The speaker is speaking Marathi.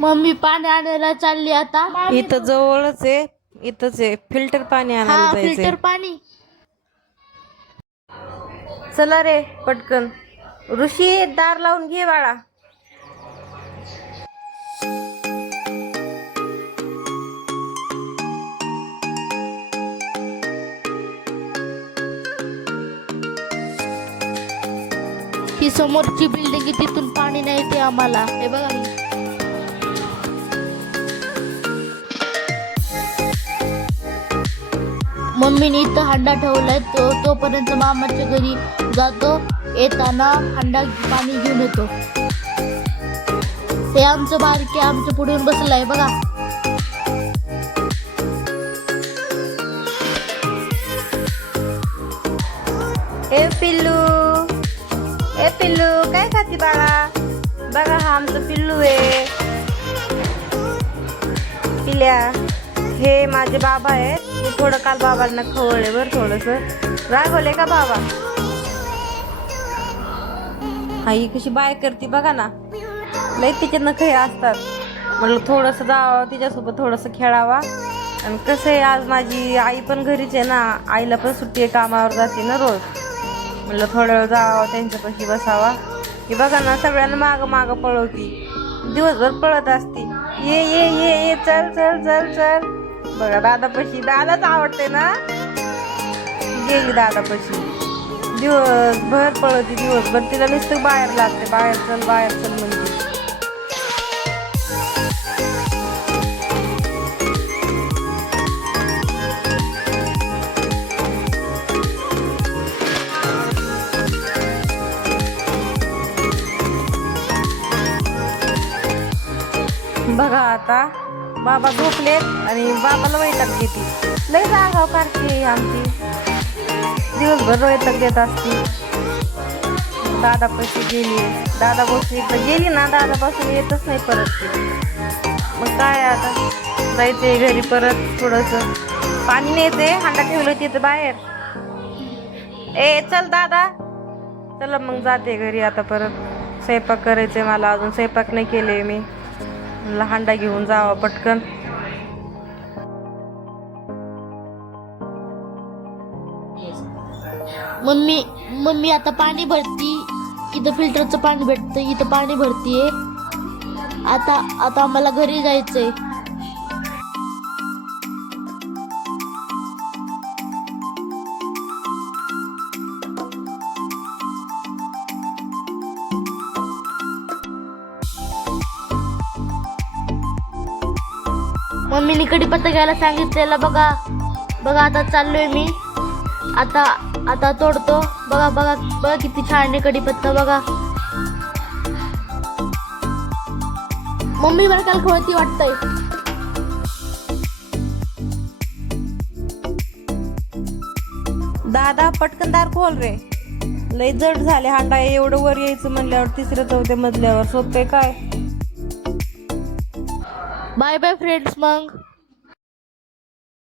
मम्मी पाणी आणायला चालली आता. इथं जवळच आहे, इथंच आहे, फिल्टर पाणी आणायला हा जायचंय. फिल्टर पाणी. चला रे पटकन. ऋषी दार लावून घे बाळा. ही समोरची बिल्डिंग आहे, तिथून पाणी नाही येते आम्हाला. हे बघा ही. मम्मीने इथं हंडा ठेवलाय, तोपर्यंत मामाच्या घरी जातो. येताना हंडा पाणी घेऊन येतो. ते आमचं बारके आमच्या पुढे येऊन बसलाय बघा. ए पिल्लू, ए पिल्लू काय खाती बाळा? बघा हा आमचं पिल्लू आहे. पिल्या, हे माझे बाबा आहेत. मी थोडं काल बाबांना खवळले बरं, थोडस रागवले का बाबा? हा ही कशी बाय करते बघा ना, लई तिच्यात नखरे असतात. म्हटलं थोडंसं जावं तिच्यासोबत, थोडंसं खेळावा. आणि कसं आहे, आज माझी आई पण घरीच आहे ना, आईला पण सुट्टी आहे, कामावर जाते ना रोज. म्हटलं थोडा वेळ जावं त्यांच्यापाशी बसावा. ही बघा ना सगळ्यांना माग माग पळवती, दिवसभर पळत असते. ये ये ये ये चल चल चल चल. बघा दादापाशी, दादाच आवडते ना. गेली दादापाशी, दिवसभर पळवती, दिवसभर तिला नुसतं बाहेर लागते, बाहेर चल म्हणते. बघा आता बाबा झोपलेत आणि बाबाला वैताग देते. लय जागाव काढते आमची, दिवसभर वैताग देत असते. दादापाशी गेली, दादा बसून इथं गेली ना, दादापासून येतच नाही परत ती. मग काय आता जायचंय घरी परत. थोडंसं पाणी न्यायचंय, हांडा ठेवलं तिथं बाहेर. ए चल दादा, चला मग जाते घरी आता परत. स्वयंपाक करायचंय मला, अजून स्वयंपाक नाही केले मी. हांडा घेऊन जावा पटकन. मम्मी आता पाणी भरती. इथं फिल्टरचं पाणी भेटतं, इथं पाणी भरतीये. आता आम्हाला घरी जायचंय. मम्मीने कढीपत्ता घ्यायला सांगितलेला बघा. आता चाललोय मी. आता तोडतो. बघा किती छान आहे कढीपत्ता बघा. मम्मी मला काल खवळती वाटतंय. दादा पटकन दार खोल रे, लय जड झाले हांडा. एवढं वर यायचं म्हणल्यावर, तिसऱ्या चौथ्या मजल्यावर सोपे काय? बाय बाय फ्रेंड्स मग.